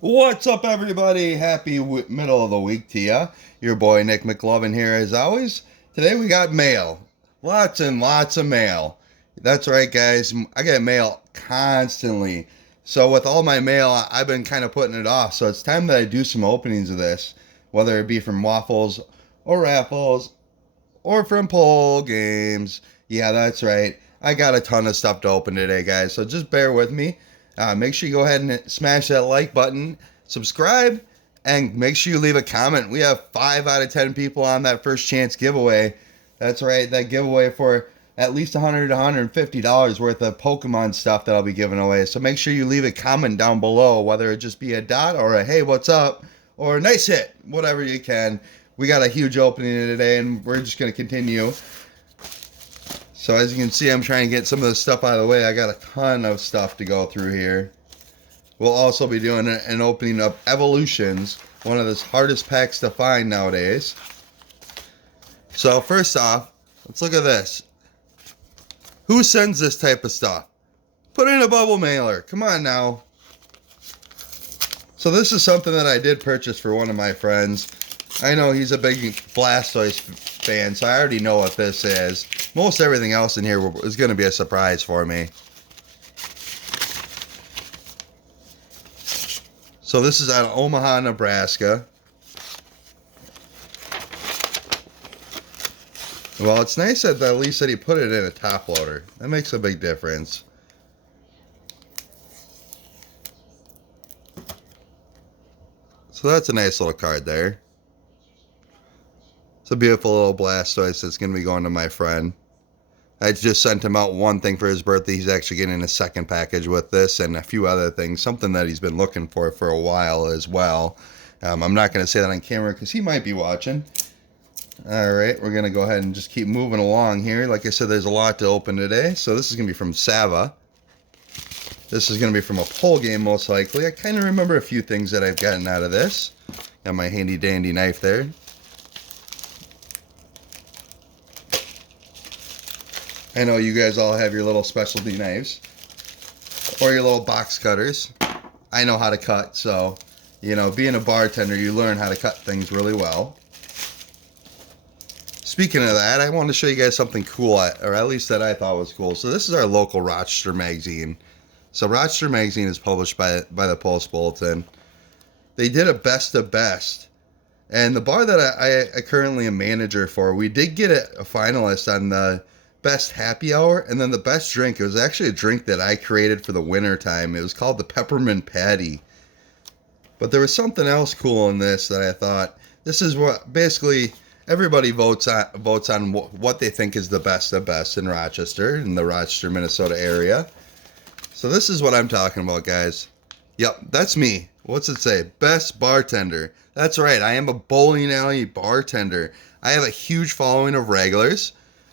What's up, everybody? Happy middle of the week to ya. Your boy Nick McLovin here, as always. Today we got mail. Lots and lots of mail. That's right, guys. I get mail constantly. So, with all my mail, I've been kind of putting it off. So, it's time that I do some openings of this, whether it be from waffles or raffles or from poll games. Yeah, that's right. I got a ton of stuff to open today, guys. So, just bear with me. Make sure you go ahead and smash that like button, subscribe, and make sure you leave a comment. We have 5 out of 10 people on that first chance giveaway. That's right, that giveaway for at least $100 to $150 worth of Pokemon stuff that I'll be giving away. So make sure you leave a comment down below, whether it just be a dot or a hey, what's up, or a nice hit, whatever you can. We got a huge opening today, and we're just going to continue. So as you can see, I'm trying to get some of this stuff out of the way. I got a ton of stuff to go through here. We'll also be doing an opening of Evolutions, one of the hardest packs to find nowadays. So first off, let's look at this. Who sends this type of stuff? Put in a bubble mailer. Come on now. So this is something that I did purchase for one of my friends. I know he's a big Blastoise fan, so I already know what this is. Most everything else in here is going to be a surprise for me. So this is out of Omaha, Nebraska. Well, it's nice that at least that he put it in a top loader. That makes a big difference. So that's a nice little card there. It's a beautiful little Blastoise that's going to be going to my friend. I just sent him out one thing for his birthday. He's actually getting a second package with this and a few other things. Something that he's been looking for a while as well. I'm not going to say that on camera because he might be watching. Alright, we're going to go ahead and just keep moving along here. Like I said, there's a lot to open today. So this is going to be from Sava. This is going to be from a poll game most likely. I kind of remember a few things that I've gotten out of this. Got my handy dandy knife there. I know you guys all have your little specialty knives or your little box cutters. I know how to cut, so, you know, being a bartender, you learn how to cut things really well. Speaking of that, I want to show you guys something cool, or at least that I thought was cool. So this is our local Rochester magazine. So Rochester magazine is published by the Post Bulletin. They did a best of best. And the bar that I currently am manager for, we did get a finalist on the best happy hour, and then the best drink. It was actually a drink that I created for the winter time. It was called the Peppermint Patty. But there was something else cool in this that I thought, this is what basically everybody votes on what they think is the best of best in Rochester, in the Rochester, Minnesota area. So this is what I'm talking about, guys. Yep, that's me. What's it say? Best bartender. That's right, I am a bowling alley bartender. I have a huge following of regulars.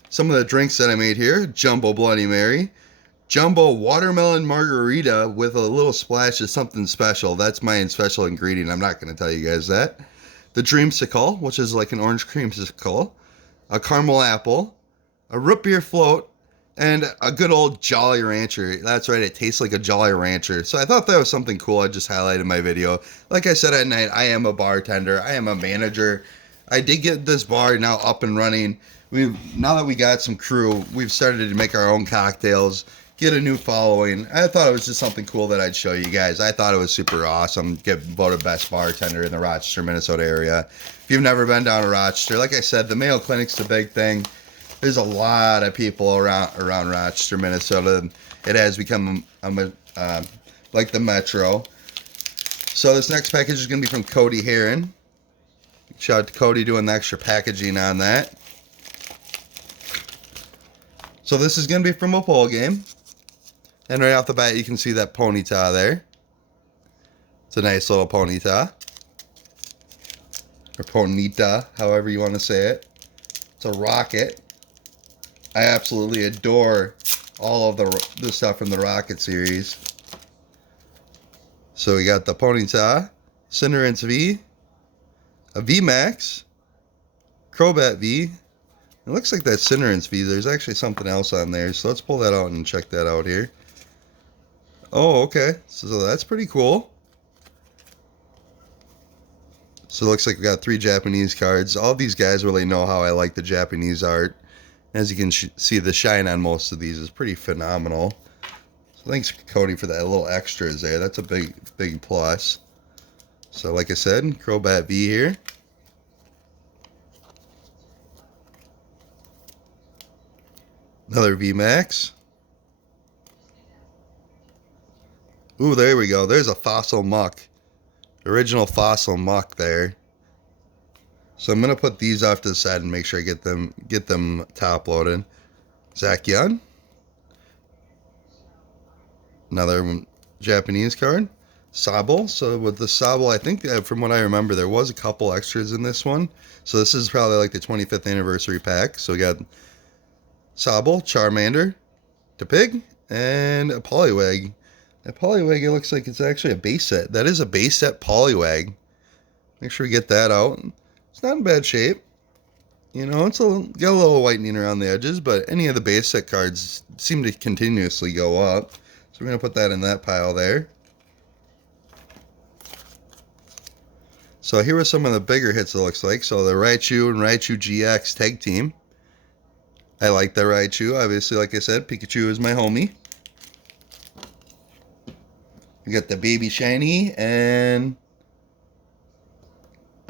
Some of the drinks that I made here: Jumbo Bloody Mary, Jumbo Watermelon Margarita with a little splash of something special. That's my special ingredient. I'm not going to tell you guys that. The Dreamsicle, which is like an orange creamsicle, a caramel apple, a root beer float, and a good old Jolly Rancher. That's right, it tastes like a Jolly Rancher. So I thought that was something cool. I just highlighted in my video. Like I said at night, I am a bartender. I am a manager. I did get this bar now up and running. Now that we got some crew, we've started to make our own cocktails, get a new following. I thought it was just something cool that I'd show you guys. I thought it was super awesome. Get voted best bartender in the Rochester, Minnesota area. If you've never been down to Rochester, like I said, the Mayo Clinic's the big thing. There's a lot of people around Rochester, Minnesota. It has become like the metro. So this next package is going to be from Cody Heron. Shout out to Cody doing the extra packaging on that. So this is going to be from a poll game. And right off the bat, you can see that Ponyta there. It's a nice little Ponyta. Or Ponyta, however you want to say it. It's a rocket. I absolutely adore all of the stuff from the Rocket series. So we got the Ponyta, Cinderace V, a VMAX, Crobat V. It looks like that Cinderace V. There's actually something else on there. So let's pull that out and check that out here. Oh, okay. So that's pretty cool. So it looks like we got 3 Japanese cards. All these guys really know how I like the Japanese art. As you can see, the shine on most of these is pretty phenomenal. So thanks, Cody, for that little extras there. That's a big plus. So like I said, Crobat V here. Another VMAX. Ooh, there we go. There's a Fossil Muck. Original Fossil Muck there. So I'm going to put these off to the side and make sure I get them top loaded. Zacian. Another Japanese card. Sobble. So with the Sobble, I think from what I remember, there was a couple extras in this one. So this is probably like the 25th anniversary pack. So we got Sobble, Charmander, Tepig, and a Poliwag. That Poliwag, it looks like it's actually a base set. That is a base set Poliwag. Make sure we get that out. It's not in bad shape. You know, it's got a little whitening around the edges, but any of the base set cards seem to continuously go up. So we're going to put that in that pile there. So here are some of the bigger hits, it looks like. So the Raichu and Raichu GX tag team. I like the Raichu. Obviously, like I said, Pikachu is my homie. We got the Baby Shiny and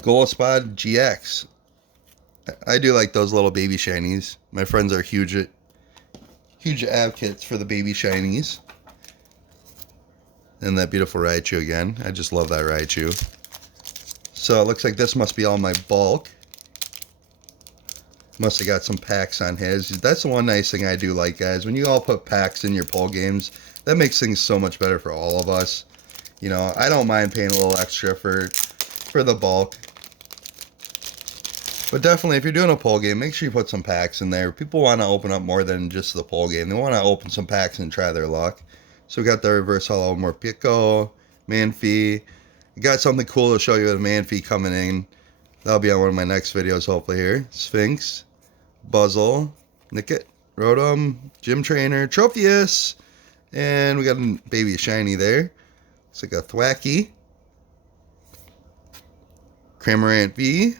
Golisopod GX. I do like those little Baby Shinies. My friends are huge advocates for the Baby Shinies. And that beautiful Raichu again. I just love that Raichu. So it looks like this must be all my bulk. Must have got some packs on his. That's the one nice thing I do like, guys. When you all put packs in your pull games, that makes things so much better for all of us. You know, I don't mind paying a little extra for the bulk. But definitely, if you're doing a pull game, make sure you put some packs in there. People want to open up more than just the pull game. They want to open some packs and try their luck. So we got the reverse hollow Morpeko, Manphy. We got something cool to show you with Manphy coming in. That'll be on one of my next videos, hopefully here. Sphinx, Buzzle, Nickit, Rotom, Gym Trainer, Trophius, and we got a Baby Shiny there. It's like a Thwacky, Cramorant V,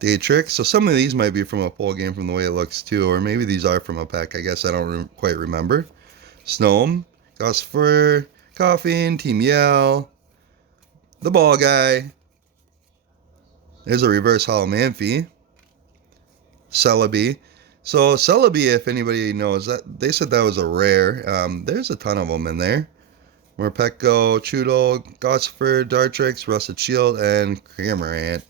Daytrix. So some of these might be from a pull game from the way it looks too, or maybe these are from a pack. I guess I don't quite remember. Snom, Gossifleur, Koffing, Team Yell, the Ball Guy. There's a reverse hollow Manphy. Celebi. So Celebi, if anybody knows, that they said that was a rare. There's a ton of them in there. Morpeko, Chewtle, Gossifleur, Dartrix, Rusted Shield, and Cramorant.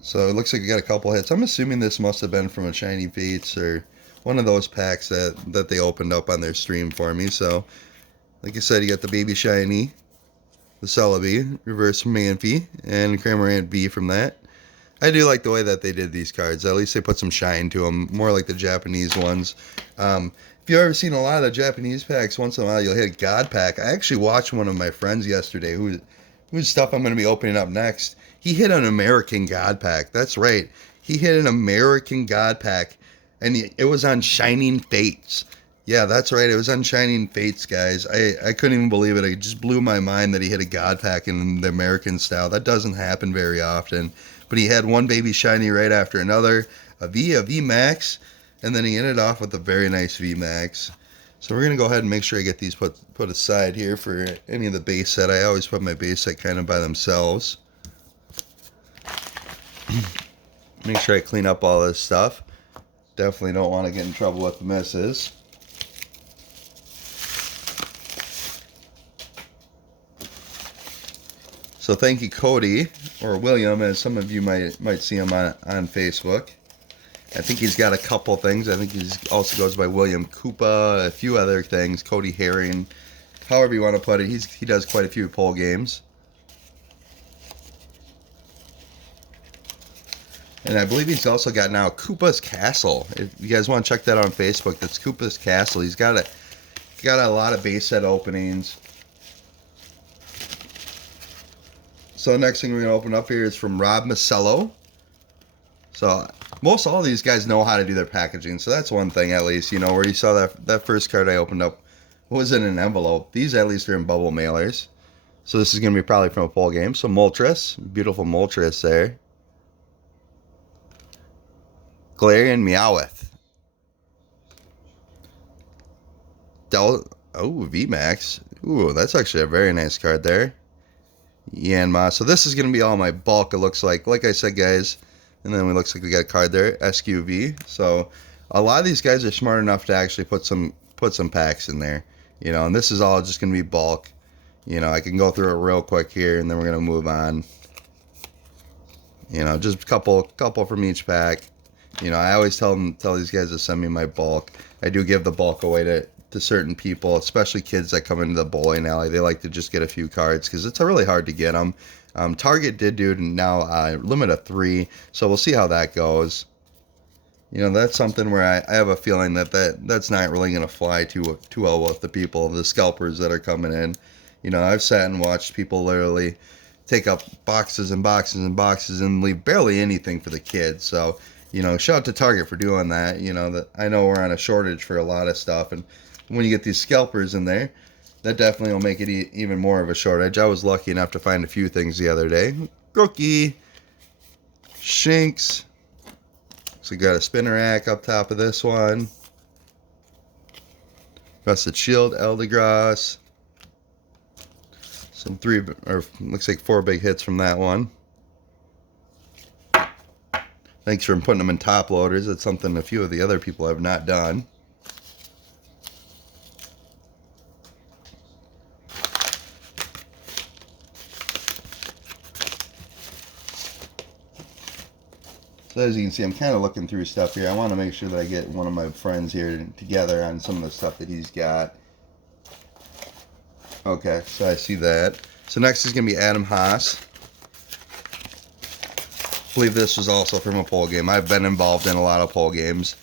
So it looks like you got a couple hits. I'm assuming this must have been from a Shiny Fates or one of those packs that they opened up on their stream for me. So, like I said, you got the Baby Shiny, the Celebi, Reverse Manphy, and Cramorant V from that. I do like the way that they did these cards. At least they put some shine to them, more like the Japanese ones. If you've ever seen a lot of the Japanese packs, once in a while you'll hit a God pack. I actually watched one of my friends yesterday whose stuff I'm going to be opening up next. He hit an American God pack. That's right. He hit an American God pack, and it was on Shining Fates. Yeah, that's right. It was on Shining Fates, guys. I couldn't even believe it. It just blew my mind that he hit a God pack in the American style. That doesn't happen very often. But he had one Baby Shiny right after another, a V Max, and then he ended off with a very nice V Max. So we're going to go ahead and make sure I get these put aside here for any of the base set. I always put my base set kind of by themselves. Make sure I clean up all this stuff. Definitely don't want to get in trouble with the misses. So thank you, Cody, or William, as some of you might see him on Facebook. I think he's got a couple things. I think he also goes by William Koopa, a few other things, Cody Herring, however you want to put it. He does quite a few poll games. And I believe he's also got now Koopa's Castle. If you guys want to check that out on Facebook, that's Koopa's Castle. He's got a lot of base set openings. So the next thing we're going to open up here is from Rob Macello. So most all these guys know how to do their packaging. So that's one thing at least, you know, where you saw that first card I opened up was in an envelope. These at least are in bubble mailers. So this is going to be probably from a pole game. So Moltres, beautiful Moltres there. Galarian Meowth. VMAX. Ooh, that's actually a very nice card there. Yanma. So this is going to be all my bulk, it looks like. Like I said, guys. And then it looks like we got a card there. SQV. So a lot of these guys are smart enough to actually put some packs in there. You know, and this is all just going to be bulk. You know, I can go through it real quick here, and then we're going to move on. You know, just a couple from each pack. You know, I always tell these guys to send me my bulk. I do give the bulk away to certain people, especially kids that come into the bowling alley. They like to just get a few cards because it's really hard to get them. Target did do now limit of 3, so we'll see how that goes. You know, that's something where I have a feeling that's not really going to fly too well with the people, the scalpers that are coming in. You know, I've sat and watched people literally take up boxes and boxes and boxes and leave barely anything for the kids. So, you know, shout out to Target for doing that. You know, that I know we're on a shortage for a lot of stuff, and when you get these scalpers in there, that definitely will make it even more of a shortage. I was lucky enough to find a few things the other day. Rookie, Shinx. So we got a Spinarak up top of this one. Rusted Shield, Eldegoss. Some looks like 4 big hits from that one. Thanks for putting them in top loaders. That's something a few of the other people have not done. So as you can see, I'm kind of looking through stuff here. I want to make sure that I get one of my friends here together on some of the stuff that he's got. Okay, so I see that. So next is going to be Adam Haas. I believe this was also from a poll game. I've been involved in a lot of poll games,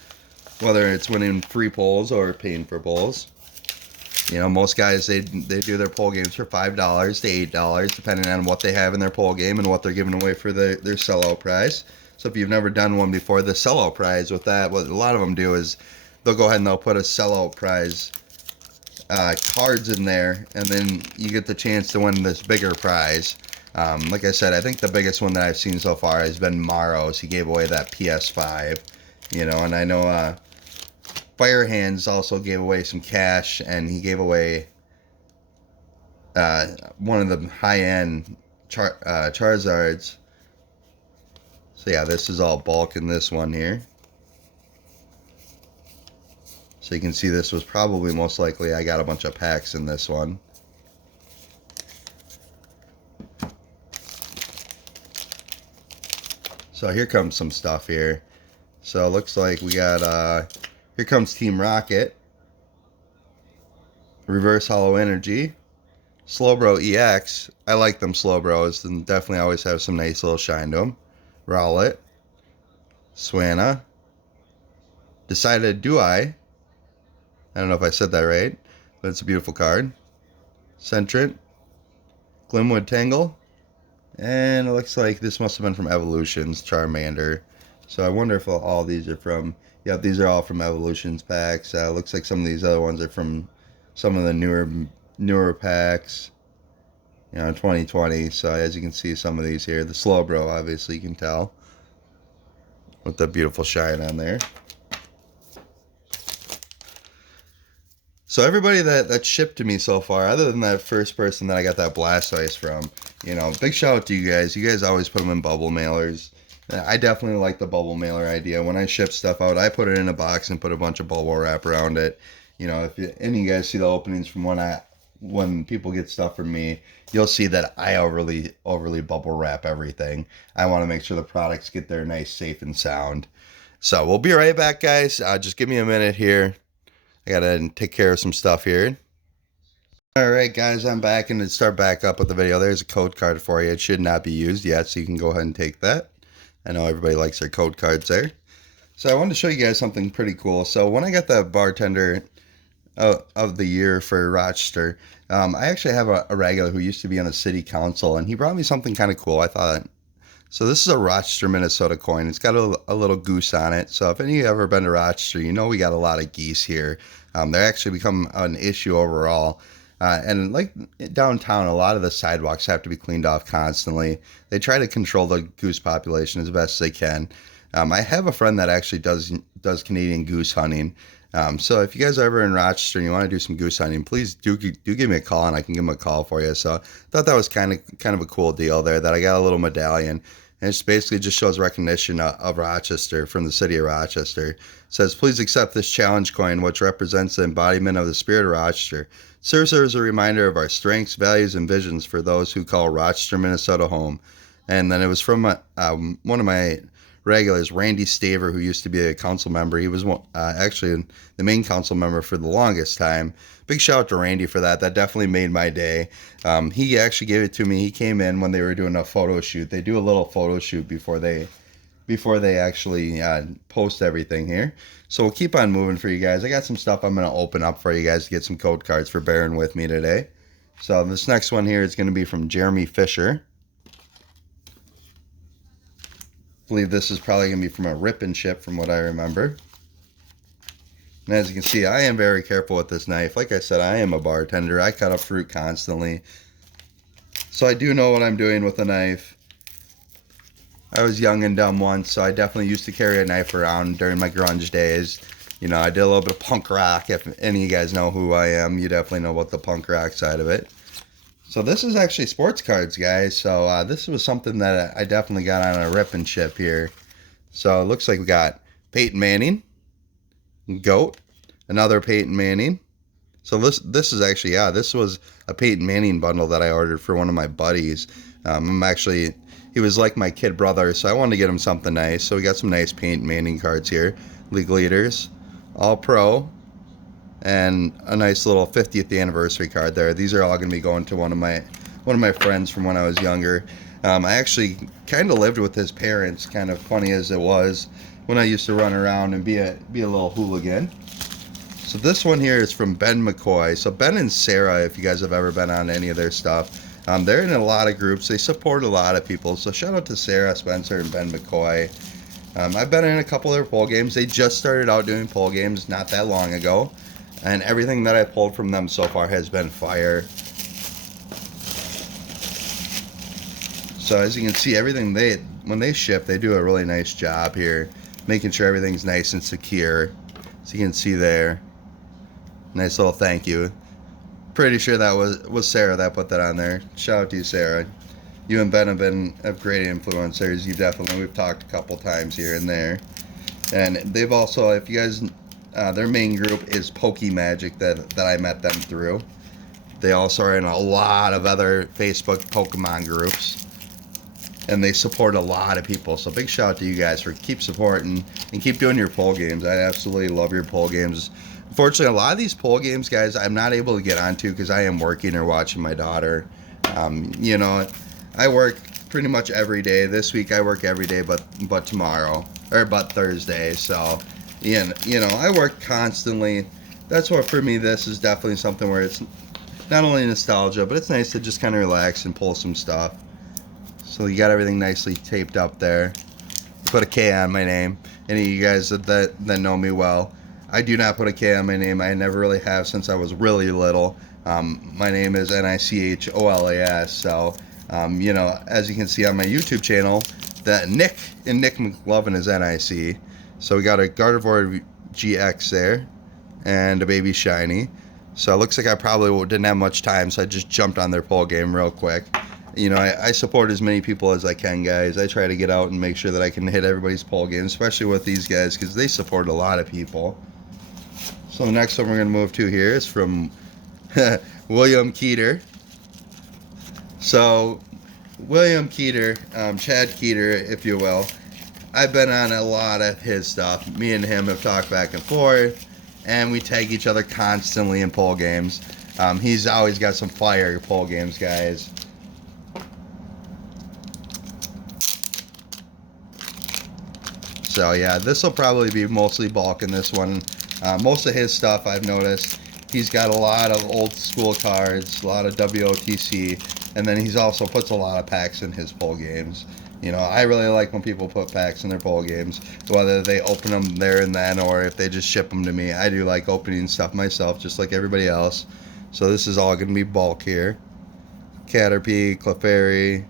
whether it's winning free polls or paying for polls. You know, most guys, they do their poll games for $5 to $8, depending on what they have in their poll game and what they're giving away for their sellout prize. So if you've never done one before, the sellout prize with that, what a lot of them do is they'll go ahead and they'll put a sellout prize cards in there, and then you get the chance to win this bigger prize. Like I said, I think the biggest one that I've seen so far has been Maros. He gave away that PS5, you know, and I know Fire Hands also gave away some cash, and he gave away one of the high-end Charizards. So yeah, this is all bulk in this one here. So you can see this was probably most likely, I got a bunch of packs in this one. So here comes some stuff here. So it looks like we got, here comes Team Rocket. Reverse Hollow Energy. Slowbro EX. I like them Slowbros, and definitely always have some nice little shine to them. Rowlet. Swanna. Decided Do I don't know if I said that right, but it's a beautiful card. Centrant. Glimwood Tangle. And it looks like this must have been from Evolutions, Charmander. So I wonder if all these are from, yeah, these are all from Evolutions packs. Looks like some of these other ones are from some of the newer packs, you know, 2020. So as you can see, some of these here, the Slowbro, obviously you can tell, with the beautiful shine on there. So everybody that shipped to me so far, other than that first person that I got that Blastoise from, you know, big shout out to you guys. You guys always put them in bubble mailers. I definitely like the bubble mailer idea. When I ship stuff out, I put it in a box and put a bunch of bubble wrap around it. You know, if any of you guys see the openings from when people get stuff from me, you'll see that I overly bubble wrap everything. I want to make sure the products get there nice, safe, and sound. So we'll be right back, guys. Just give me a minute here. I gotta take care of some stuff here. Alright guys, I'm back, and to start back up with the video, there's a code card for you. It should not be used yet, so you can go ahead and take that. I know everybody likes their code cards there. So I wanted to show you guys something pretty cool. So when I got the bartender of the year for Rochester, I actually have a regular who used to be on the city council, and he brought me something kind of cool. I thought, so this is a Rochester, Minnesota coin. It's got a little goose on it. So if any of you have ever been to Rochester, you know we got a lot of geese here. They actually become an issue overall. And like downtown, a lot of the sidewalks have to be cleaned off constantly. They try to control the goose population as best they can. I have a friend that actually does Canadian goose hunting. So if you guys are ever in Rochester and you want to do some goose hunting, please do give me a call and I can give him a call for you. So I thought that was kind of a cool deal there, that I got a little medallion. And it basically just shows recognition of Rochester from the city of Rochester. It says, please accept this challenge coin, which represents the embodiment of the spirit of Rochester. It serves as a reminder of our strengths, values, and visions for those who call Rochester, Minnesota home. And then it was from one of my regulars, Randy Staver, who used to be a council member. He was actually the main council member for the longest time. Big shout out to Randy for that. That definitely made my day. He actually gave it to me. He came in when they were doing a photo shoot. They do a little photo shoot before they actually post everything here. So we'll keep on moving for you guys. I got some stuff I'm going to open up for you guys to get some code cards for bearing with me today. So this next one here is going to be from Jeremy Fisher. I believe this is probably going to be from a rip and ship from what I remember. And as you can see, I am very careful with this knife. Like I said, I am a bartender. I cut up fruit constantly. So I do know what I'm doing with a knife. I was young and dumb once, so I definitely used to carry a knife around during my grunge days. You know, I did a little bit of punk rock. If any of you guys know who I am, you definitely know about the punk rock side of it. So this is actually sports cards, guys. So this was something that I definitely got on a rip and ship here. So it looks like we got Peyton Manning, GOAT, another Peyton Manning. So this is actually, this was a Peyton Manning bundle that I ordered for one of my buddies. He was like my kid brother, so I wanted to get him something nice. So we got some nice Peyton Manning cards here. League leaders, all pro, and a nice little 50th anniversary card there. These are all going to be going to one of my friends from when I was younger. I actually kind of lived with his parents, kind of funny as it was, when I used to run around and be a little hooligan. So this one here is from Ben McCoy. So Ben and Sarah, if you guys have ever been on any of their stuff, they're in a lot of groups. They support a lot of people. So shout out to Sarah Spencer and Ben McCoy. I've been in a couple of their poll games. They just started out doing poll games not that long ago. And everything that I pulled from them so far has been fire. So as you can see, everything when they ship, they do a really nice job here, making sure everything's nice and secure. So you can see there, nice little thank you. Pretty sure that was Sarah that put that on there. Shout out to you, Sarah. You and Ben have great influencers. We've talked a couple times here and there. And they've also, if you guys, their main group is PokeMagic that I met them through. They also are in a lot of other Facebook Pokemon groups. And they support a lot of people. So big shout out to you guys for keep supporting and keep doing your poll games. I absolutely love your poll games. Unfortunately, a lot of these poll games, guys, I'm not able to get onto because I am working or watching my daughter. You know, I work pretty much every day. This week I work every day but Thursday. So, you know, I work constantly. That's what, for me, this is definitely something where it's not only nostalgia, but it's nice to just kind of relax and pull some stuff. So you got everything nicely taped up there. Put a K on my name. Any of you guys that know me well, I do not put a K on my name. I never really have since I was really little. My name is Nicholas. So, you know, as you can see on my YouTube channel, that Nick McLovin is NIC. So we got a Gardevoir GX there and a baby shiny. So it looks like I probably didn't have much time, so I just jumped on their poll game real quick. You know, I support as many people as I can, guys. I try to get out and make sure that I can hit everybody's poll game, especially with these guys, because they support a lot of people. So the next one we're going to move to here is from William Keeter. So, William Keeter, Chad Keeter, if you will, I've been on a lot of his stuff. Me and him have talked back and forth, and we tag each other constantly in poll games. He's always got some fire poll games, guys. So yeah, this will probably be mostly bulk in this one. Most of his stuff, I've noticed, he's got a lot of old school cards, a lot of WOTC, and then he's also puts a lot of packs in his poll games. You know, I really like when people put packs in their poll games, whether they open them there and then or if they just ship them to me. I do like opening stuff myself, just like everybody else. So this is all going to be bulk here. Caterpie, Clefairy,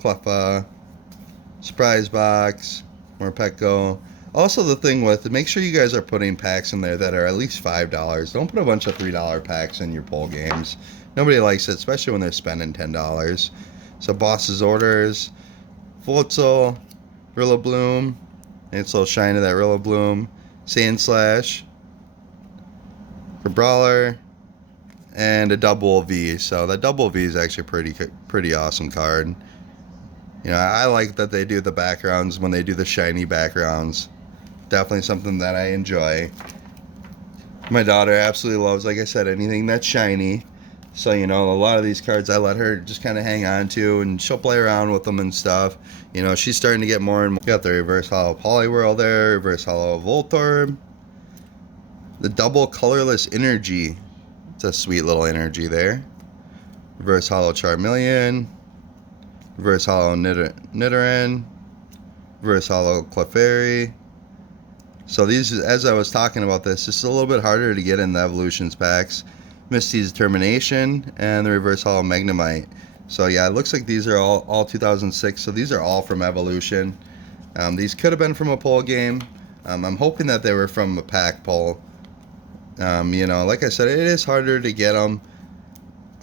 Cleffa, Surprise Box, more Petco. Also, the thing with, make sure you guys are putting packs in there that are at least $5. Don't put a bunch of $3 packs in your pull games. Nobody likes it, especially when they're spending $10. So Boss's Orders, Floatzel, Rillaboom, and it's a little shine of that Rillaboom, Sandslash, for Brawler, and a double V. So that double V is actually a pretty awesome card. You know, I like that they do the backgrounds when they do the shiny backgrounds. Definitely something that I enjoy. My daughter absolutely loves, like I said, anything that's shiny. So, you know, a lot of these cards I let her just kind of hang on to, and she'll play around with them and stuff. You know, she's starting to get more and more. Got the reverse hollow Poliwhirl there, reverse hollow Voltorb. The double colorless energy. It's a sweet little energy there. Reverse hollow Charmeleon. Reverse hollow Nidoran. Reverse hollow Clefairy. So these, as I was talking about this is a little bit harder to get in the evolutions packs. Misty's Determination and the reverse hollow Magnemite. So yeah, it looks like these are all 2006. So these are all from evolution. These could have been from a pull game. I'm hoping that they were from a pack pull. You know, like I said, it is harder to get them.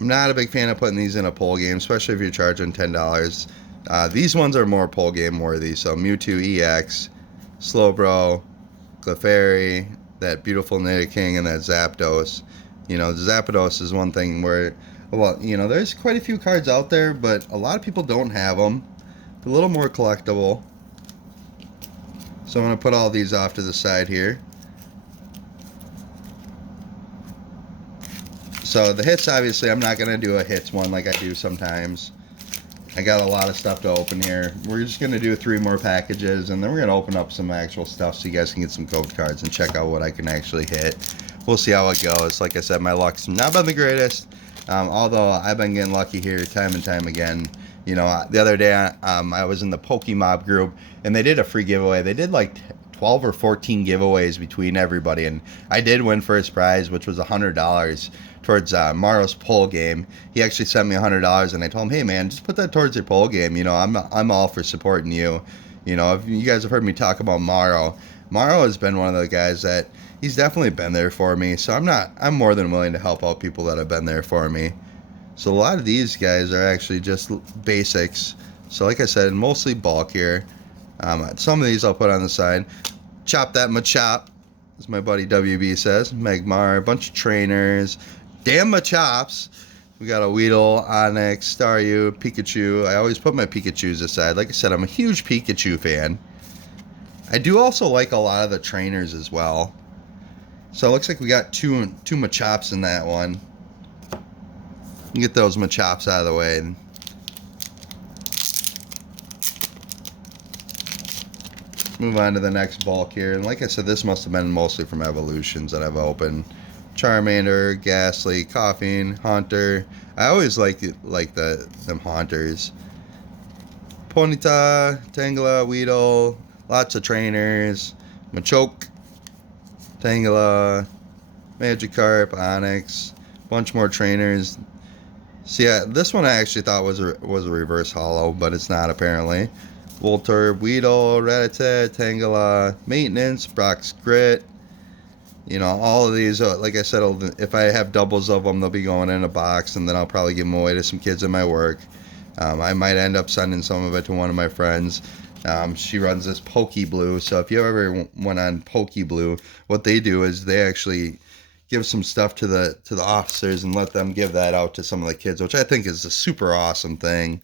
I'm not a big fan of putting these in a pull game, especially if you're charging $10. These ones are more pull game worthy. So Mewtwo EX, Slowbro, Clefairy, that beautiful Nidoking, and that Zapdos. You know, Zapdos is one thing where, well, you know, there's quite a few cards out there, but a lot of people don't have them. They're a little more collectible. So I'm going to put all these off to the side here. So the hits, obviously, I'm not going to do a hits one like I do sometimes. I got a lot of stuff to open here. We're just going to do 3 more packages, and then we're going to open up some actual stuff so you guys can get some code cards and check out what I can actually hit. We'll see how it goes. Like I said, my luck's not been the greatest, although I've been getting lucky here time and time again. You know, the other day I was in the Pokemob group, and they did a free giveaway. They did like 12 or 14 giveaways between everybody, and I did win first prize, which was $100 towards Maro's poll game. He actually sent me $100, and I told him, hey man, just put that towards your poll game. You know, I'm all for supporting you. You know, if you guys have heard me talk about Maro has been one of the guys that he's definitely been there for me. So I'm more than willing to help out people that have been there for me. So a lot of these guys are actually just basics. So like I said, mostly bulk here. Some of these I'll put on the side. Chop that Machop, as my buddy WB says. Magmar, a bunch of trainers. Damn Machops. We got a Weedle, Onix, Staryu, Pikachu. I always put my Pikachus aside. Like I said, I'm a huge Pikachu fan. I do also like a lot of the trainers as well. So it looks like we got two Machops in that one. Get those Machops out of the way. Move on to the next bulk here. And like I said, this must have been mostly from evolutions that I've opened. Charmander, Ghastly, Coughing, Haunter. I always like them Haunters. Ponyta, Tangela, Weedle, lots of trainers. Machoke, Tangela, Magikarp, Onix, bunch more trainers. So yeah, this one I actually thought was a reverse hollow, but it's not apparently. Voltorb, Weedle, Rattata, Tangela, Maintenance, Brock's Grit. You know, all of these, like I said, if I have doubles of them, they'll be going in a box, and then I'll probably give them away to some kids at my work. I might end up sending some of it to one of my friends. She runs this PokeBlue, so if you ever went on PokeBlue, what they do is they actually give some stuff to the officers and let them give that out to some of the kids, which I think is a super awesome thing.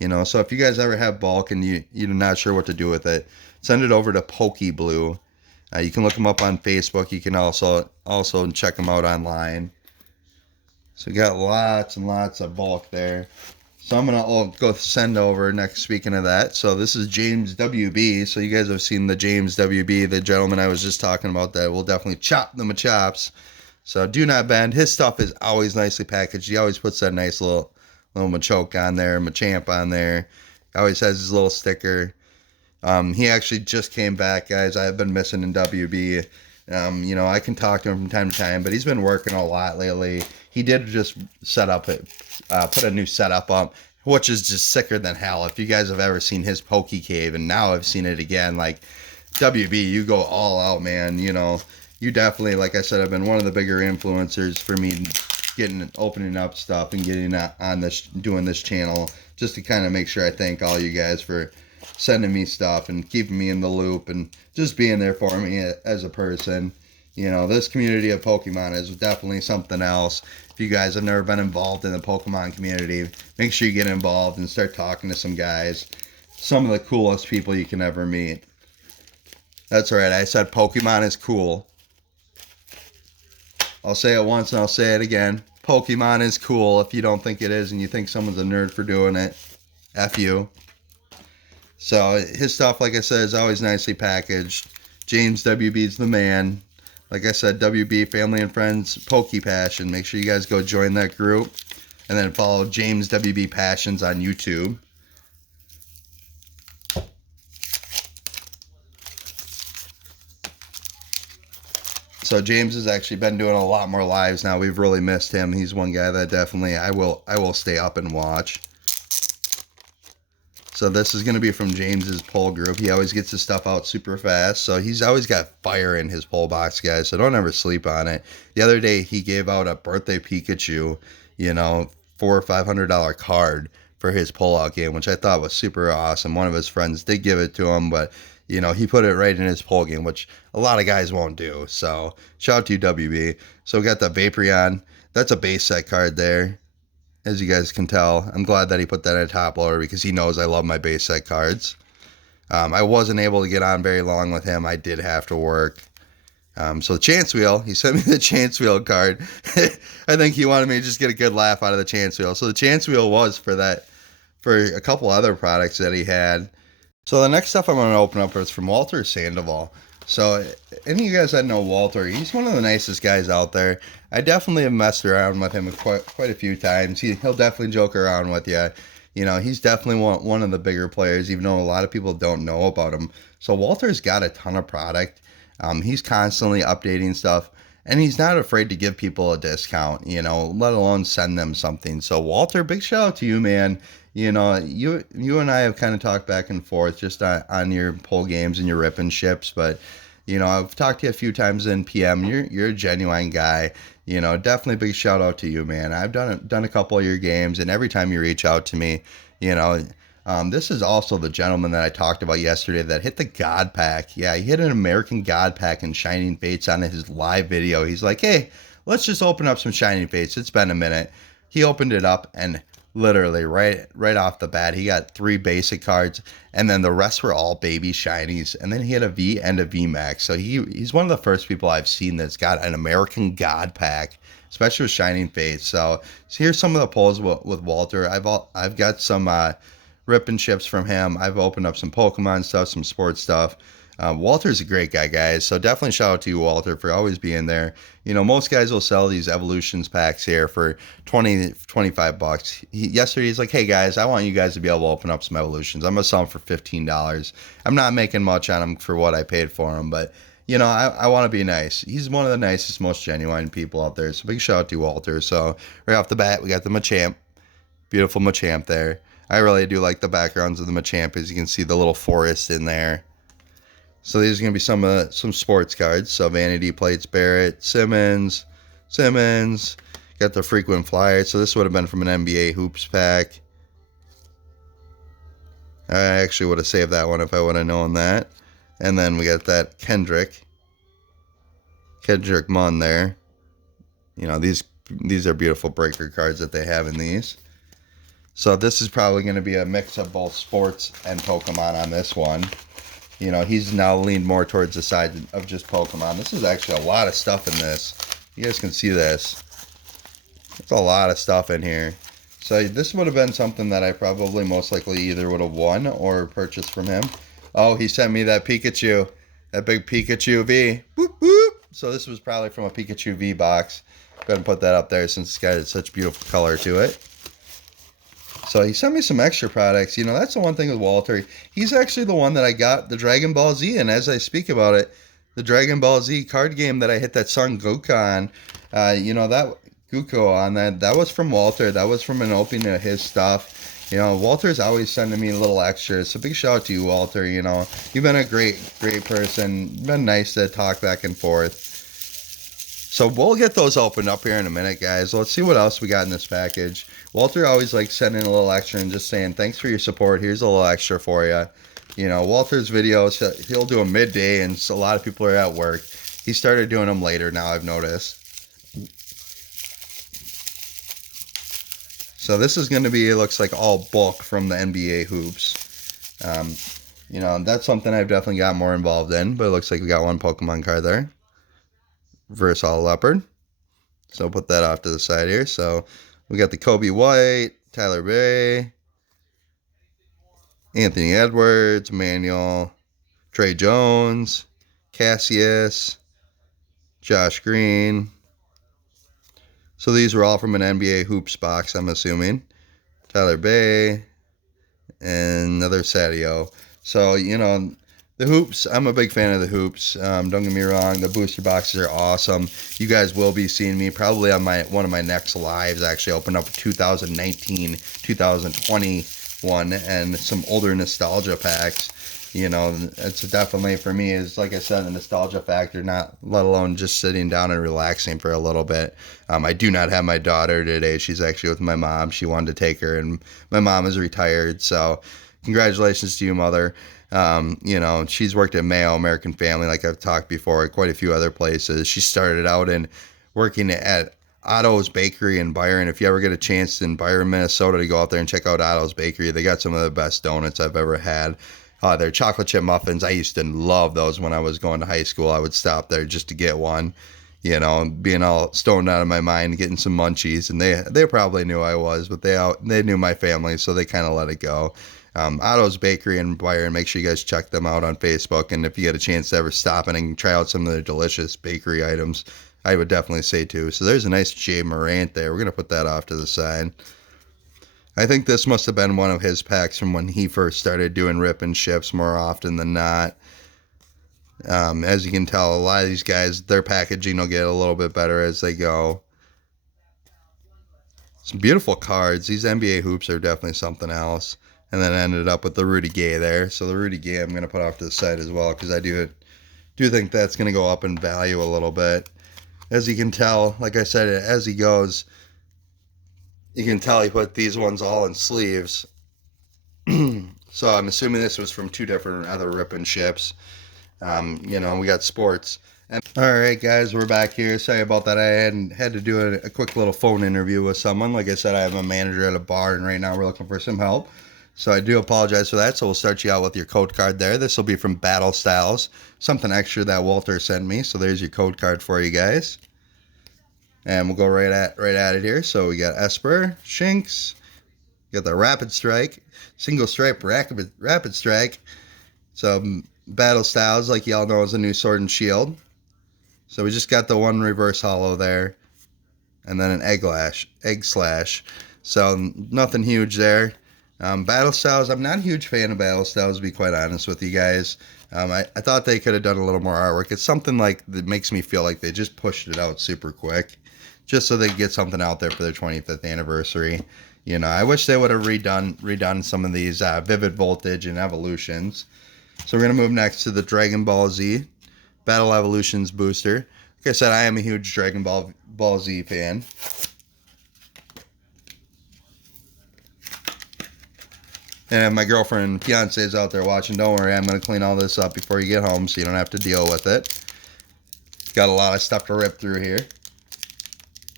You know, so if you guys ever have bulk and you're not sure what to do with it, send it over to PokeBlue. You can look them up on Facebook. You can also check them out online. So we got lots and lots of bulk there. So I'm going to go send over next, speaking of that. So this is James WB. So you guys have seen the James WB, the gentleman I was just talking about that will definitely chop the Machops. So do not bend. His stuff is always nicely packaged. He always puts that nice little Machoke on there, Machamp on there. He always has his little sticker. He actually just came back, guys. I have been missing in WB. You know, I can talk to him from time to time, but he's been working a lot lately. He did just put a new setup up, which is just sicker than hell. If you guys have ever seen his Pokey Cave, and now I've seen it again, like, WB, you go all out, man. You know, you definitely, like I said, have been one of the bigger influencers for me opening up stuff and getting on this, doing this channel, just to kind of make sure I thank all you guys for sending me stuff and keeping me in the loop and just being there for me as a person. You know, this community of Pokemon is definitely something else. If you guys have never been involved in the Pokemon community, make sure you get involved and start talking to some guys. Some of the coolest people you can ever meet. That's right, I said Pokemon is cool. I'll say it once and I'll say it again. Pokemon is cool. If you don't think it is and you think someone's a nerd for doing it, F you. So his stuff, like I said, is always nicely packaged. James WB's the man. Like I said, WB Family and Friends Poke Passion. Make sure you guys go join that group. And then follow James WB Passions on YouTube. So James has actually been doing a lot more lives now. We've really missed him. He's one guy that definitely I will stay up and watch. So this is going to be from James's poll group. He always gets his stuff out super fast. So he's always got fire in his poll box, guys. So don't ever sleep on it. The other day he gave out a birthday Pikachu, you know, $400 or $500 card for his pullout game, which I thought was super awesome. One of his friends did give it to him, but you know, he put it right in his pull game, which a lot of guys won't do. So shout out to you, WB. So we got the Vaporeon. That's a base set card there, as you guys can tell. I'm glad that he put that in a top loader because he knows I love my base set cards. I wasn't able to get on very long with him. I did have to work. So the Chance Wheel, he sent me the Chance Wheel card. I think he wanted me to just get a good laugh out of the Chance Wheel. So the Chance Wheel was for a couple other products that he had. So the next stuff I'm going to open up is from Walter Sandoval. So any of you guys that know Walter, he's one of the nicest guys out there. I definitely have messed around with him quite a few times. He'll definitely joke around with you. You know, he's definitely one of the bigger players, even though a lot of people don't know about him. So Walter's got a ton of product. He's constantly updating stuff, and he's not afraid to give people a discount, you know, let alone send them something. So Walter, big shout out to you, man. You know, you and I have kind of talked back and forth just on your pull games and your rip and ships, but you know, I've talked to you a few times in PM. You're a genuine guy. You know, definitely big shout out to you, man. I've done a couple of your games, and every time you reach out to me, you know, this is also the gentleman that I talked about yesterday that hit the God Pack. Yeah, he hit an American God Pack and Shining Fates on his live video. He's like, hey, let's just open up some Shining Fates. It's been a minute. He opened it up, and literally right off the bat, he got 3 basic cards, and then the rest were all baby shinies, and then he had a V and a V Max. So he's one of the first people I've seen that's got an American God Pack, especially with Shining Fates. So here's some of the pulls with Walter. I've got some rip and chips from him. I've opened up some Pokemon stuff, some sports stuff. Walter's a great guy, guys. So definitely shout out to you, Walter, for always being there. You know, most guys will sell these Evolutions packs here for $20-25. Yesterday, he's like, hey, guys, I want you guys to be able to open up some Evolutions. I'm going to sell them for $15. I'm not making much on them for what I paid for them, but, you know, I want to be nice. He's one of the nicest, most genuine people out there. So big shout out to Walter. So right off the bat, we got the Machamp. Beautiful Machamp there. I really do like the backgrounds of the Machamp, as you can see the little forest in there. So these are going to be some sports cards. So Vanity Plates, Barrett, Simmons. Got the frequent flyer. So this would have been from an NBA Hoops pack. I actually would have saved that one if I would have known that. And then we got that Kendrick Munn there. You know, these are beautiful breaker cards that they have in these. So this is probably going to be a mix of both sports and Pokemon on this one. You know, he's now leaned more towards the side of just Pokemon. This is actually a lot of stuff in this. You guys can see this. It's a lot of stuff in here. So this would have been something that I probably most likely either would have won or purchased from him. Oh, he sent me that Pikachu. That big Pikachu V. Boop, boop. So this was probably from a Pikachu V box. Go ahead and put that up there since it's got such beautiful color to it. So he sent me some extra products. You know, that's the one thing with Walter. He's actually the one that I got the Dragon Ball Z, and as I speak about it, the Dragon Ball Z card game that I hit that song Goku on. That Goku on that was from Walter. That was from an opening of his stuff. Walter's always sending me little extras. So big shout out to you, Walter. You've been a great person. Been nice to talk back and forth. So we'll get those opened up here in a minute, guys. Let's see what else we got in this package. Walter always likes sending a little extra and just saying, thanks for your support. Here's a little extra for you. Walter's videos, he'll do them midday, and a lot of people are at work. He started doing them later now, I've noticed. So this is going to be, it looks like, all bulk from the NBA hoops. That's something I've definitely got more involved in, but it looks like we got one Pokemon card there. Versal Leopard. So put that off to the side here. So we got the Kobe White, Tyler Bay, Anthony Edwards, Manuel, Trey Jones, Cassius, Josh Green. So these were all from an NBA hoops box, I'm assuming. Tyler Bay and another Sadio. So, the hoops, I'm a big fan of the hoops. Don't get me wrong, the booster boxes are awesome. You guys will be seeing me probably on one of my next lives. Actually, open up 2019, 2021, and some older nostalgia packs. It's definitely, for me, is, like I said, the nostalgia factor, not let alone just sitting down and relaxing for a little bit. I do not have my daughter today. She's actually with my mom. She wanted to take her, and my mom is retired. So congratulations to you, mother. She's worked at Mayo, American Family, like I've talked before, quite a few other places. She started out in working at Otto's Bakery in Byron. If you ever get a chance in Byron, Minnesota, to go out there and check out Otto's Bakery, they got some of the best donuts I've ever had. Their chocolate chip muffins, I used to love those when I was going to high school. I would stop there just to get one, being all stoned out of my mind, getting some munchies. And they probably knew I was, but they knew my family, so they kind of let it go. Otto's Bakery in Byron, make sure you guys check them out on Facebook. And if you get a chance to ever stop in and try out some of their delicious bakery items, I would definitely say too. So there's a nice Jay Morant there. We're going to put that off to the side. I think this must have been one of his packs from when he first started doing rip and ships more often than not. As you can tell, a lot of these guys, their packaging will get a little bit better as they go. Some beautiful cards. These NBA hoops are definitely something else. And then I ended up with the Rudy Gay there. So the Rudy Gay I'm going to put off to the side as well, because I do think that's going to go up in value a little bit. As you can tell, like I said, as he goes, you can tell he put these ones all in sleeves. So I'm assuming this was from two different other rip and ships. We got sports. All right, guys, we're back here. Sorry about that. I had to do a quick little phone interview with someone. Like I said, I have a manager at a bar, and right now we're looking for some help. So I do apologize for that. So we'll start you out with your code card there. This will be from Battle Styles, something extra that Walter sent me. So there's your code card for you guys. And we'll go right at it here. So we got Esper, Shinx, got the Rapid Strike, Single Stripe Rapid Strike. So Battle Styles, like y'all know, is a new Sword and Shield. So we just got the one reverse holo there, and then an Egg Slash. So nothing huge there. Battle Styles, I'm not a huge fan of Battle Styles, to be quite honest with you guys. I thought they could have done a little more artwork. It's something like that makes me feel like they just pushed it out super quick, just so they could get something out there for their 25th anniversary. I wish they would have redone some of these Vivid Voltage and Evolutions. So we're going to move next to the Dragon Ball Z Battle Evolutions booster. Like I said, I am a huge Dragon Ball Z fan. And if my girlfriend and fiance is out there watching, don't worry, I'm going to clean all this up before you get home so you don't have to deal with it. Got a lot of stuff to rip through here.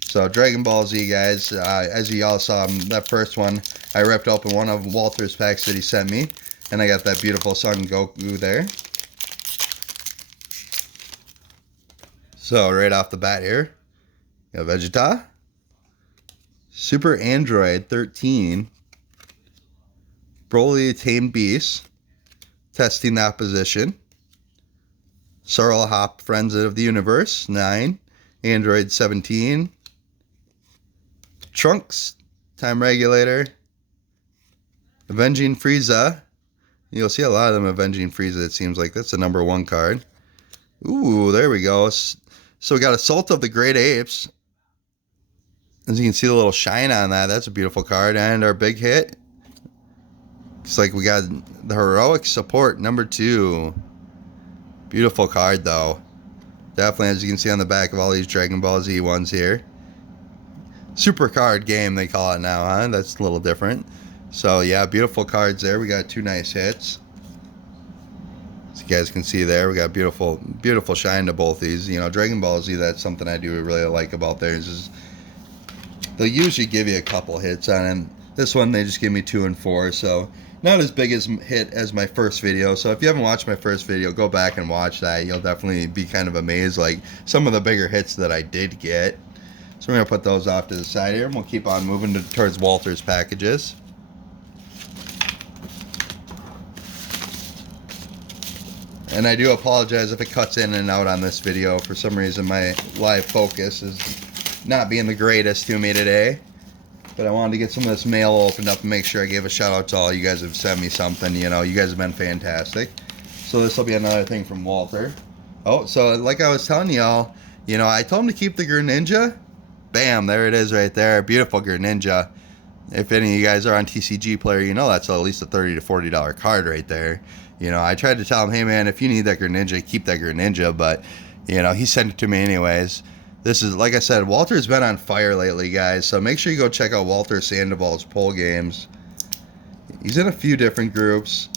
So Dragon Ball Z, guys, as you all saw, that first one, I ripped open one of Walter's packs that he sent me. And I got that beautiful Son Goku there. So right off the bat here, got Vegeta, Super Android 13, Broly Tame Beast, testing that position, Sorrel Hop Friends of the Universe 9, Android 17, Trunks Time Regulator, Avenging Frieza. You'll see a lot of them Avenging Frieza, it seems like. That's the number 1 card. Ooh, there we go. So we got Assault of the Great Apes. As you can see the little shine on that, that's a beautiful card. And our big hit, it's like we got the Heroic Support #2. Beautiful card though. Definitely, as you can see on the back of all these Dragon Ball Z ones here. Super card game, they call it now, huh? That's a little different. So yeah, beautiful cards there. We got 2 nice hits. As you guys can see there, we got beautiful shine to both these. You know, Dragon Ball Z, that's something I do really like about theirs is they'll usually give you a couple hits on it. This one, they just give me 2 and 4, so not as big as hit as my first video. So if you haven't watched my first video, go back and watch that. You'll definitely be kind of amazed, like some of the bigger hits that I did get. So we're going to put those off to the side here, and we'll keep on moving towards Walter's packages. And I do apologize if it cuts in and out on this video. For some reason, my live focus is not being the greatest to me today. But I wanted to get some of this mail opened up and make sure I gave a shout out to all you guys who have sent me something. You know, you guys have been fantastic. So this will be another thing from Walter. Oh, so like I was telling y'all, you know, I told him to keep the Greninja. Bam, there it is right there. Beautiful Greninja. If any of you guys are on TCG Player, you know that's at least a $30 to $40 card right there. You know, I tried to tell him, hey man, if you need that Greninja, keep that Greninja. But, you know, he sent it to me anyways. This is, like I said, Walter's been on fire lately, guys. So make sure you go check out Walter Sandoval's poll games. He's in a few different groups.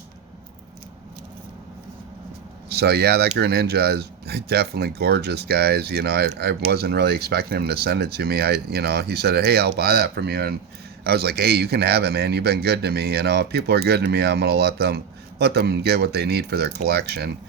So yeah, that Greninja is definitely gorgeous, guys. You know, I wasn't really expecting him to send it to me. You know, he said, hey, I'll buy that from you. And I was like, hey, you can have it, man. You've been good to me. You know, if people are good to me, I'm going to let them get what they need for their collection.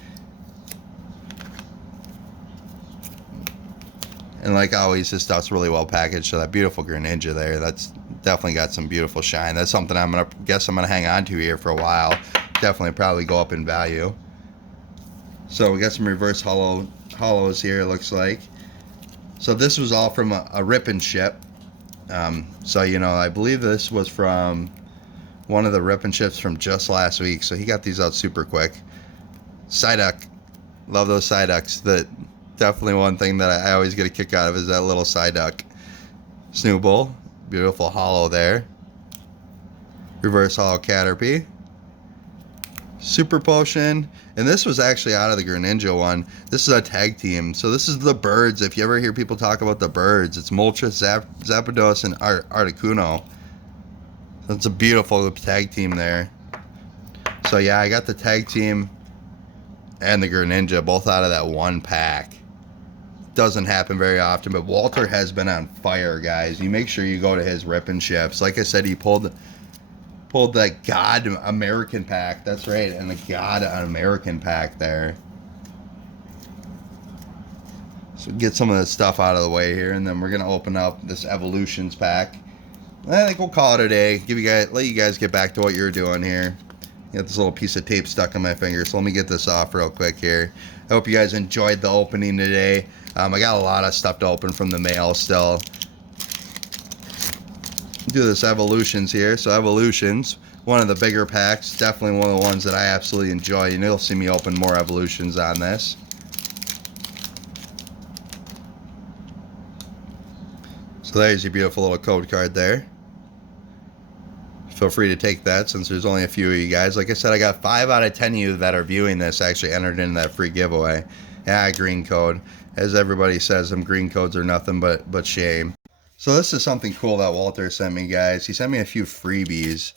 And like always, this stuff's really well packaged. So that beautiful Greninja there, that's definitely got some beautiful shine. That's something I'm going to hang on to here for a while. Definitely probably go up in value. So we got some reverse hollows here, it looks like. So this was all from a rip and ship. So, you know, I believe this was from one of the rip and ships from just last week. So he got these out super quick. Psyduck. Love those Psyducks. Definitely one thing that I always get a kick out of is that little Psyduck. Snooble. Beautiful hollow there. Reverse hollow Caterpie. Super Potion. And this was actually out of the Greninja one. This is a tag team. So this is the birds. If you ever hear people talk about the birds, it's Moltres, Zapdos, and Articuno. So it's a beautiful tag team there. So yeah, I got the tag team and the Greninja both out of that one pack. Doesn't happen very often, but Walter has been on fire, guys. You make sure you go to his rip and ships. Like I said, he pulled the God American pack. That's right, and the God American pack there. So get some of this stuff out of the way here, and then we're gonna open up this Evolutions pack. I think we'll call it a day. Let you guys get back to what you're doing here. Got this little piece of tape stuck on my finger, so let me get this off real quick here. I hope you guys enjoyed the opening today. I got a lot of stuff to open from the mail still. Do this Evolutions here. So Evolutions, one of the bigger packs, definitely one of the ones that I absolutely enjoy, and you'll see me open more Evolutions on this. So there's your beautiful little code card there. Feel free to take that since there's only a few of you guys. Like I said, I got 5 out of 10 of you that are viewing this actually entered in that free giveaway. Yeah, green code. As everybody says, them green codes are nothing but shame. So this is something cool that Walter sent me, guys. He sent me a few freebies.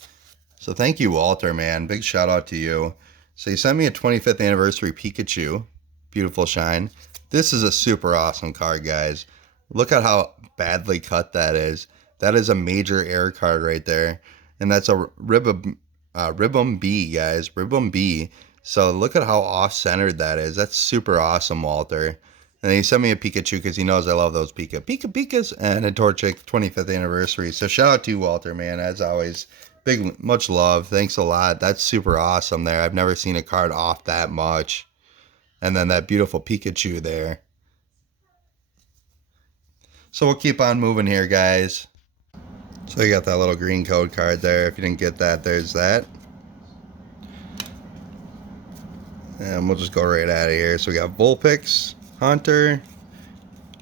So thank you, Walter, man. Big shout out to you. So he sent me a 25th anniversary Pikachu. Beautiful shine. This is a super awesome card, guys. Look at how badly cut that is. That is a major error card right there. And that's a Ribbon B, guys. Ribbon B. So look at how off-centered that is. That's super awesome, Walter. And he sent me a Pikachu because he knows I love those Pikas, and a Torchic 25th anniversary. So shout out to you, Walter, man. As always, much love. Thanks a lot. That's super awesome there. I've never seen a card off that much. And then that beautiful Pikachu there. So we'll keep on moving here, guys. So you got that little green code card there. If you didn't get that, there's that. And we'll just go right out of here. So we got Vulpix, Haunter,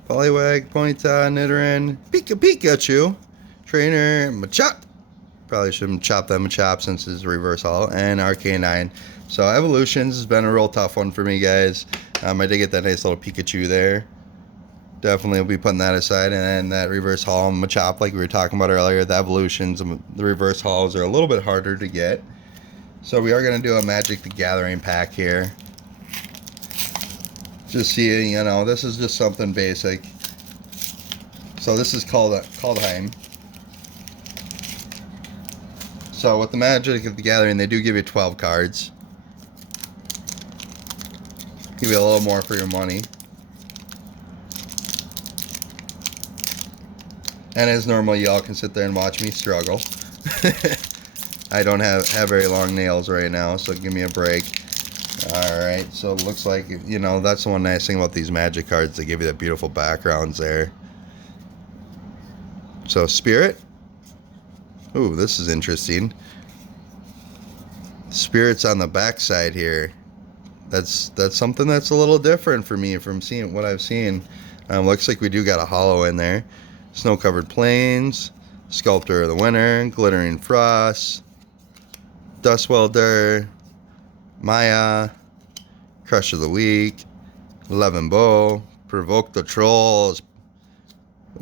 Poliwag, Ponyta, Nidoran, Pikachu, Trainer, Machop. Probably shouldn't chop that Machop since it's reverse holo, and Arcanine. So Evolutions has been a real tough one for me, guys. I did get that nice little Pikachu there. Definitely will be putting that aside. And then that reverse holo Machop, like we were talking about earlier, the Evolutions, the reverse holos are a little bit harder to get. So we are going to do a Magic the Gathering pack here. Just see, you know, this is just something basic. So this is Kaldheim. So with the Magic of the Gathering, they do give you 12 cards. Give you a little more for your money. And as normal, y'all can sit there and watch me struggle. I don't have very long nails right now, so give me a break. Alright, so it looks like, you know, that's the one nice thing about these Magic cards. They give you the beautiful backgrounds there. So, Spirit. Ooh, this is interesting. Spirit's on the back side here. That's something that's a little different for me from seeing what I've seen. Looks like we do got a holo in there. Snow-covered plains, Sculptor of the Winter, Glittering Frost, Dustwelder, Maya, Crush of the Week, Leavenbow, Provoke the Trolls.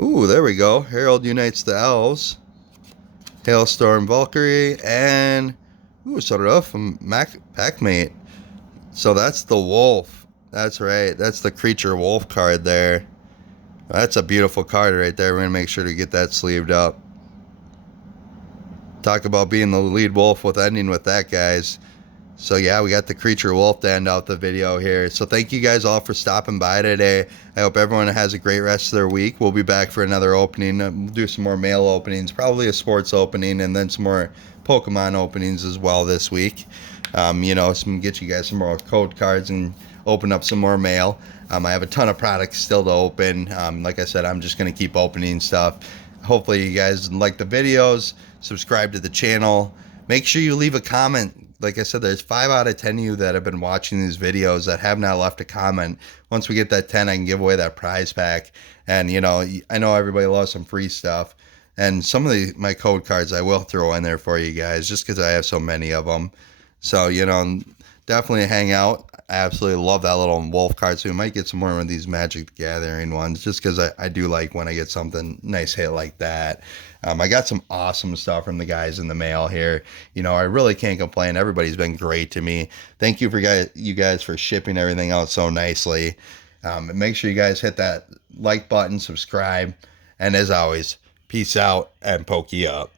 Ooh, there we go. Herald Unites the Elves, Hailstorm Valkyrie, and ooh, started off from Packmate. So that's the wolf. That's right. That's the creature wolf card there. That's a beautiful card right there. We're going to make sure to get that sleeved up. Talk about being the lead wolf with ending with that, guys. So yeah, we got the creature wolf to end out the video here. So thank you guys all for stopping by today. I hope everyone has a great rest of their week. We'll be back for another opening. We'll do some more mail openings, probably a sports opening, and then some more Pokemon openings as well this week. You know, get you guys some more code cards and open up some more mail. I have a ton of products still to open. Like I said, I'm just going to keep opening stuff. Hopefully you guys like the videos. Subscribe to the channel. Make sure you leave a comment. Like I said, there's 5 out of 10 of you that have been watching these videos that have not left a comment. Once we get that 10, I can give away that prize pack. And, you know, I know everybody loves some free stuff. And some of my code cards I will throw in there for you guys just because I have so many of them. So, you know, definitely hang out. I absolutely love that little wolf card. So we might get some more of these Magic the Gathering ones just because I do like when I get something nice hit like that. I got some awesome stuff from the guys in the mail here. You know, I really can't complain. Everybody's been great to me. Thank you for you guys for shipping everything out so nicely. Make sure you guys hit that like button, subscribe. And as always, peace out and pokey up.